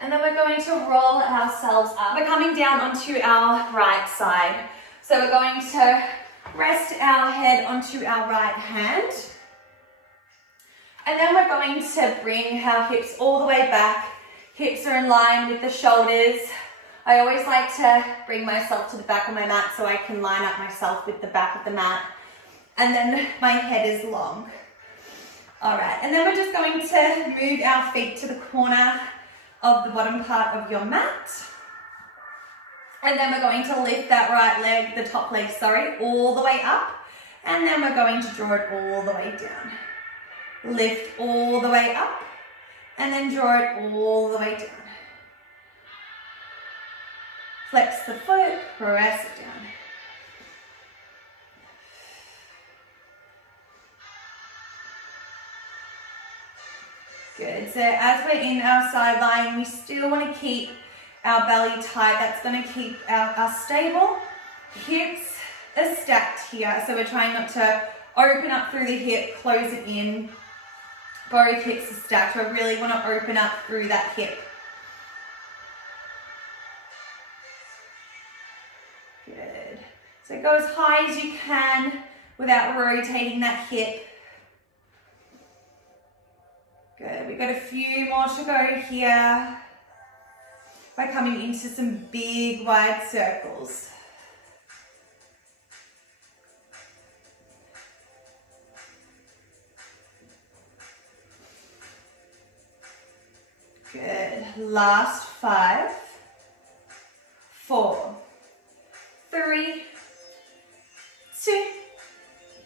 And then we're going to roll ourselves up. We're coming down onto our right side. So we're going to rest our head onto our right hand. And then we're going to bring our hips all the way back. Hips are in line with the shoulders. I always like to bring myself to the back of my mat so I can line up myself with the back of the mat. And then my head is long. All right, and then we're just going to move our feet to the corner of the bottom part of your mat. And then we're going to lift that right leg, the top leg, all the way up. And then we're going to draw it all the way down. Lift all the way up, and then draw it all the way down. Flex the foot, press it down. Good, so as we're in our side lying, we still want to keep our belly tight. That's going to keep us stable. Hips are stacked here, so we're trying not to open up through the hip, close it in. Both hips are stacked, so I really want to open up through that hip. Good. So go as high as you can without rotating that hip. Good, we've got a few more to go here by coming into some big wide circles. Good, last 5, 4, 3, 2,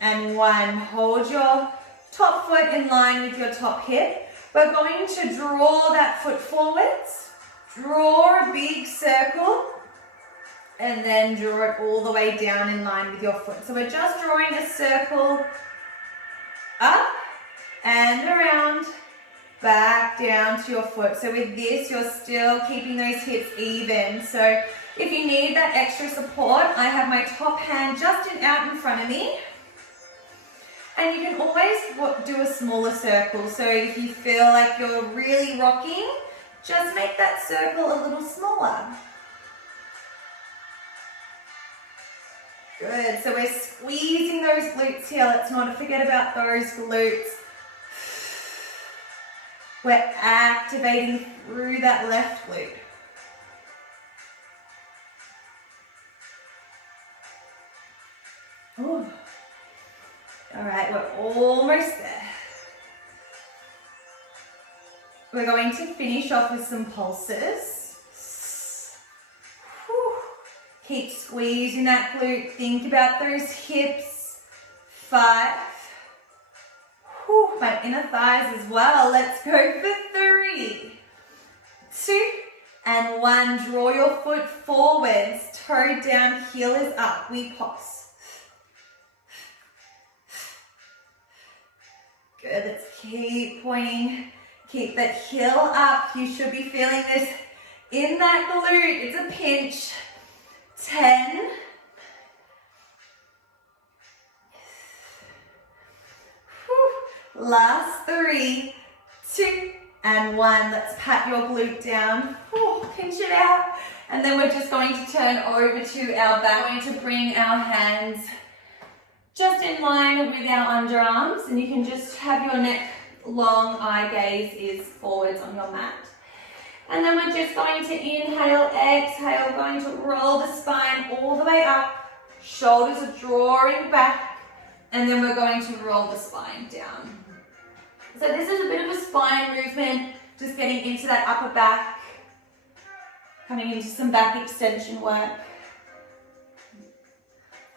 and 1. Hold your top foot in line with your top hip. We're going to draw that foot forwards, draw a big circle, and then draw it all the way down in line with your foot. So we're just drawing a circle up and around, back down to your foot. So with this, you're still keeping those hips even. So if you need that extra support, I have my top hand just out in front of me. And you can always do a smaller circle. So if you feel like you're really rocking, just make that circle a little smaller. Good, so we're squeezing those glutes here. Let's not forget about those glutes. We're activating through that left glute. Ooh. All right, we're almost there. We're going to finish off with some pulses. Whew. Keep squeezing that glute. Think about those hips. 5. Whew, my inner thighs as well. Let's go for 3, 2, and 1. Draw your foot forwards, toe down, heel is up. We pulse. Good, let's keep pointing. Keep that heel up. You should be feeling this in that glute. It's a pinch. 10. Whew. Last 3, 2, and 1. Let's pat your glute down. Whew. Pinch it out. And then we're just going to turn over to our back. We're going to bring our hands just in line with our underarms, and you can just have your neck long, eye gaze is forwards on your mat. And then we're just going to inhale, exhale, going to roll the spine all the way up, shoulders are drawing back, and then we're going to roll the spine down. So this is a bit of a spine movement, just getting into that upper back, coming into some back extension work.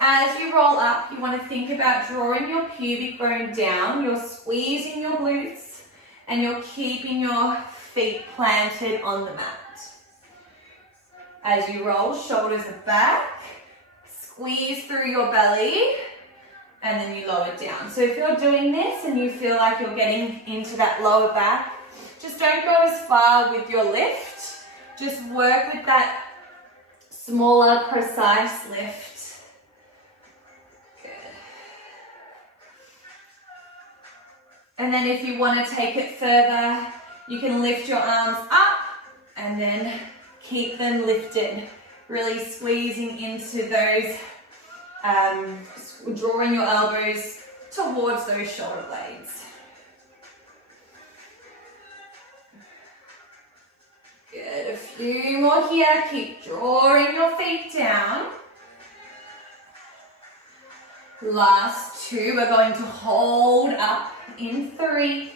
As you roll up, you want to think about drawing your pubic bone down. You're squeezing your glutes and you're keeping your feet planted on the mat. As you roll, shoulders are back, squeeze through your belly, and then you lower down. So if you're doing this and you feel like you're getting into that lower back, just don't go as far with your lift. Just work with that smaller, precise lift. And then if you want to take it further, you can lift your arms up And then keep them lifted, really squeezing into those, drawing your elbows towards those shoulder blades. Good, a few more here. Keep drawing your feet down. Last two, we're going to hold up in 3,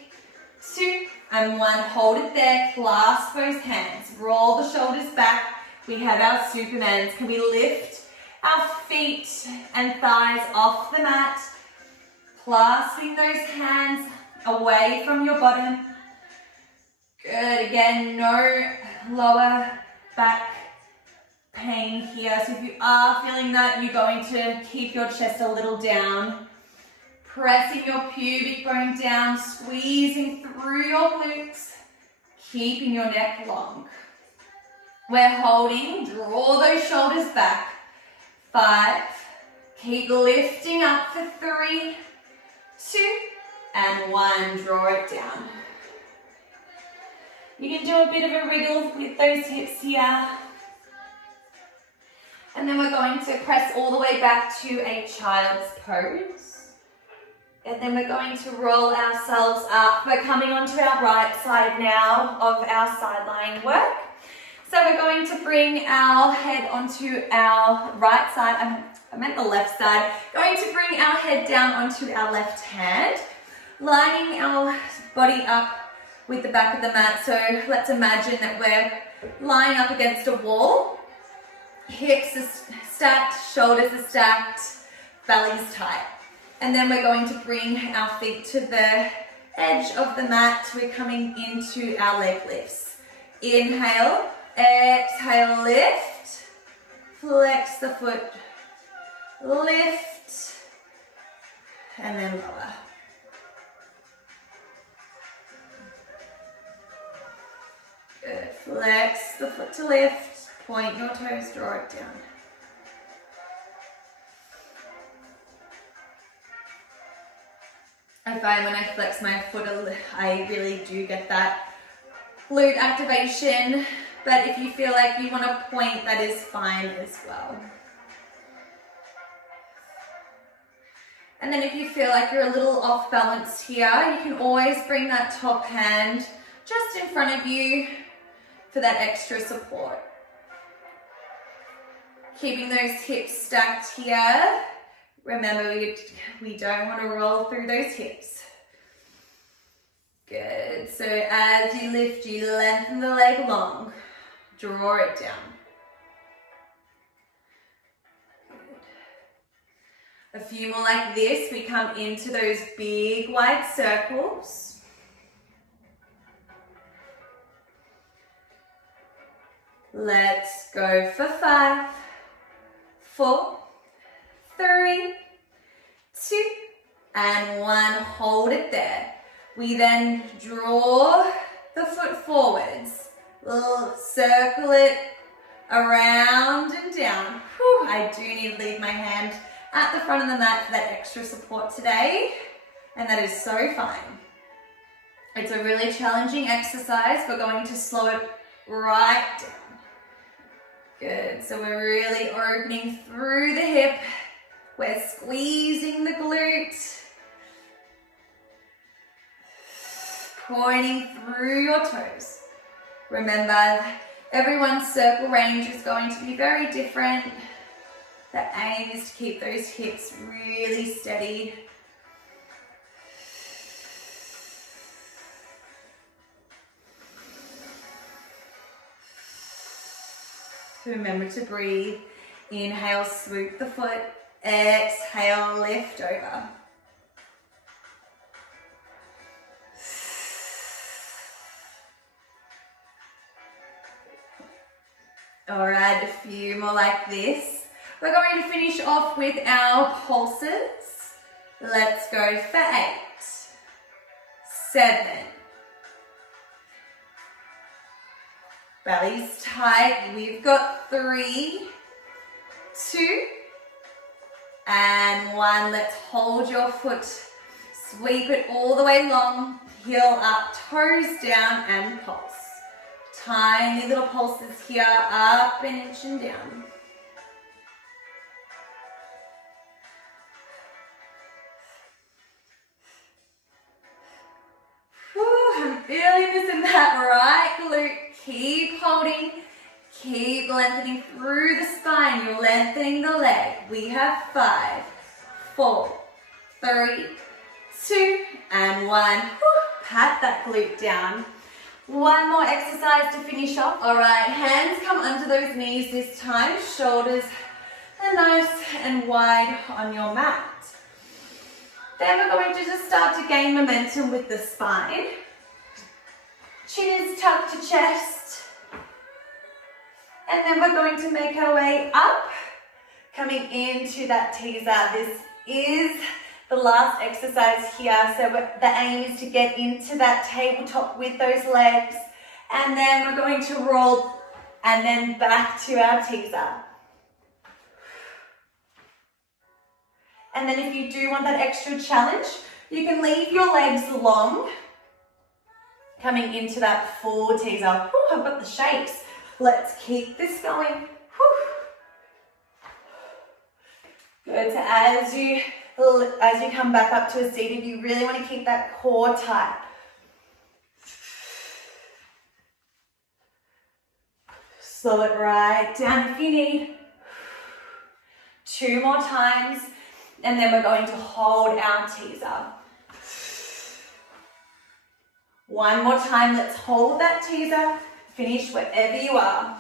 2, and 1. Hold it there, clasp those hands, roll the shoulders back. We have our Supermans. Can we lift our feet and thighs off the mat, clasping those hands away from your bottom. Good, again, no lower back pain here. So if you are feeling that, you're going to keep your chest a little down, pressing your pubic bone down, squeezing through your glutes, keeping your neck long. We're holding, draw those shoulders back. 5, keep lifting up for 3, 2, and 1, draw it down. You can do a bit of a wriggle with those hips here. And then we're going to press all the way back to a child's pose. And then we're going to roll ourselves up. We're coming onto our right side now of our side lying work. So we're going to bring our head onto our right side. I meant the left side. Going to bring our head down onto our left hand, lining our body up with the back of the mat. So let's imagine that we're lying up against a wall. Hips are stacked, shoulders are stacked, belly's tight. And then we're going to bring our feet to the edge of the mat. We're coming into our leg lifts. Inhale, exhale, lift, flex the foot, lift, and then lower. Good, flex the foot to lift, point your toes, draw it down. I find when I flex my foot, I really do get that glute activation, but if you feel like you want to point, that is fine as well. And then if you feel like you're a little off balance here, you can always bring that top hand just in front of you for that extra support. Keeping those hips stacked here. Remember, we don't want to roll through those hips. Good. So as you lift, you lengthen the leg long. Draw it down. Good. A few more like this. We come into those big wide circles. Let's go for 5, 4, 3, 2, and 1. Hold it there. We then draw the foot forwards. We'll circle it around and down. Whew, I do need to leave my hand at the front of the mat for that extra support today, and that is so fine. It's a really challenging exercise. We're going to slow it right down. Good, so we're really opening through the hip. We're squeezing the glute. Pointing through your toes. Remember, everyone's circle range is going to be very different. The aim is to keep those hips really steady. Remember to breathe. Inhale, swoop the foot. Exhale, lift over. All right, a few more like this. We're going to finish off with our pulses. Let's go for 8, 7. Belly's tight. We've got 3, 2, and 1. Let's hold your foot. Sweep it all the way long. Heel up, toes down, and pulse. Tiny little pulses here, up an inch and down. Whew, I'm feeling this in that right glute. Keep holding, keep lengthening through the spine. You're lengthening the leg. We have 5, 4, 3, 2, and 1. Whew, pat that glute down. One more exercise to finish off. All right, hands come under those knees this time. Shoulders are nice and wide on your mat. Then we're going to just start to gain momentum with the spine. Chin is tucked to chest. And then we're going to make our way up, coming into that teaser. This is the last exercise here. So the aim is to get into that tabletop with those legs. And then we're going to roll and then back to our teaser. And then if you do want that extra challenge, you can leave your legs long, coming into that full teaser. Whew, I've got the shakes. Let's keep this going. Whew. Good. So as you come back up to a seated, you really want to keep that core tight. Slow it right down if you need. 2 more times, and then we're going to hold our teaser. 1 more time, let's hold that teaser. Finish wherever you are.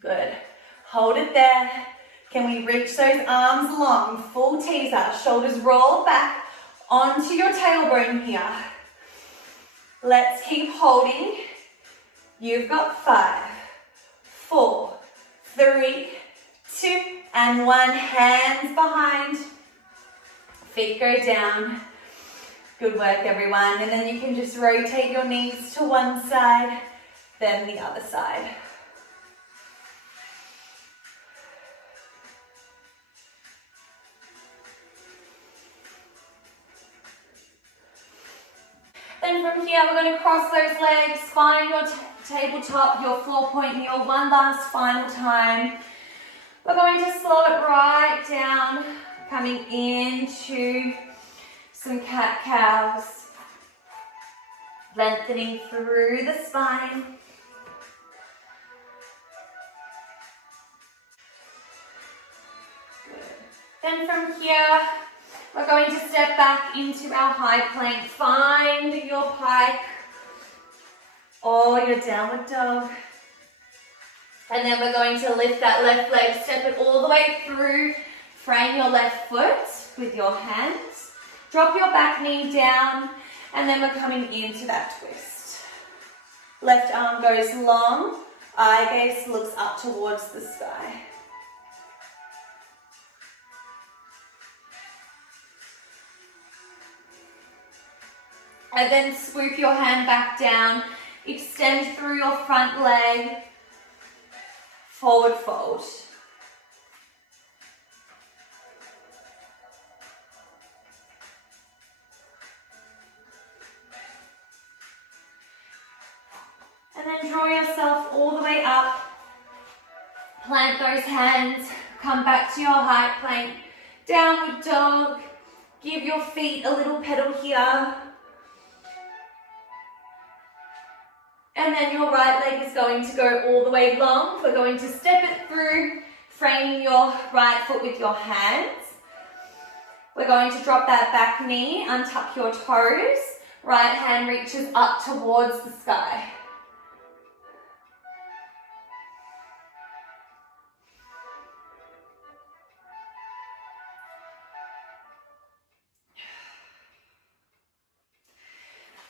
Good. Hold it there. Can we reach those arms long? Full teaser. Shoulders roll back onto your tailbone here. Let's keep holding. You've got 5, 4, 3, 2, and 1. Hands behind. Feet go down. Good work, everyone. And then you can just rotate your knees to one side, then the other side. Then from here, we're going to cross those legs, find your tabletop, your floor point here one last final time. We're going to slow it right down, coming into some cat-cows, lengthening through the spine. Then from here, we're going to step back into our high plank. Find your pike or your downward dog. And then we're going to lift that left leg, step it all the way through, frame your left foot with your hands. Drop your back knee down, and then we're coming into that twist. Left arm goes long, eye gaze looks up towards the sky. And then swoop your hand back down, extend through your front leg, forward fold. And then draw yourself all the way up, plant those hands, come back to your high plank, downward dog, give your feet a little pedal here. And then your right leg is going to go all the way long. We're going to step it through, framing your right foot with your hands. We're going to drop that back knee, untuck your toes. Right hand reaches up towards the sky.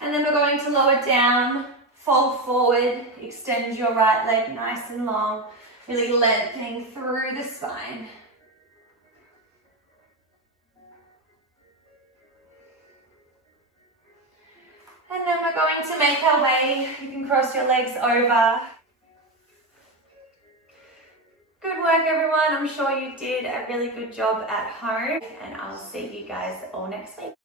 And then we're going to lower down, fold forward, extend your right leg nice and long, really lengthening through the spine. And then we're going to make our way. You can cross your legs over. Good work, everyone. I'm sure you did a really good job at home, and I'll see you guys all next week.